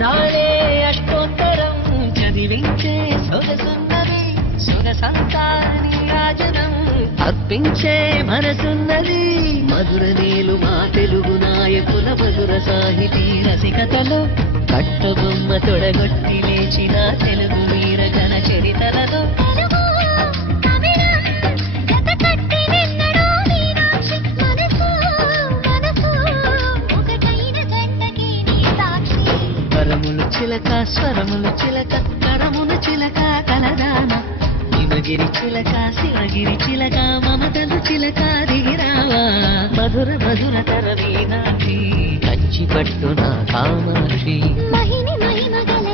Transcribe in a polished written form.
నాడే అష్టోత్తరం చదివించే సొగసున్నది సురసంతాని రాజనం అర్పించే మనసున్నది మధుర నీలు మా తెలుగు నాయకుల మధుర సాహితీ రసికతలో కట్టబొమ్మ తొడగొట్టి లేచిన తెలుగు వీర ఘన చరితలలో కరములు చిలక స్వరములు చిలక కరములు చిలక కలదాన హిమగిరి చిలక శివగిరి చిలక మమతలు చిలక దిగిరావా మధుర మధుర తర వీణాక్షి కంచి పట్టున కామాక్షి మహిని మహిమ గల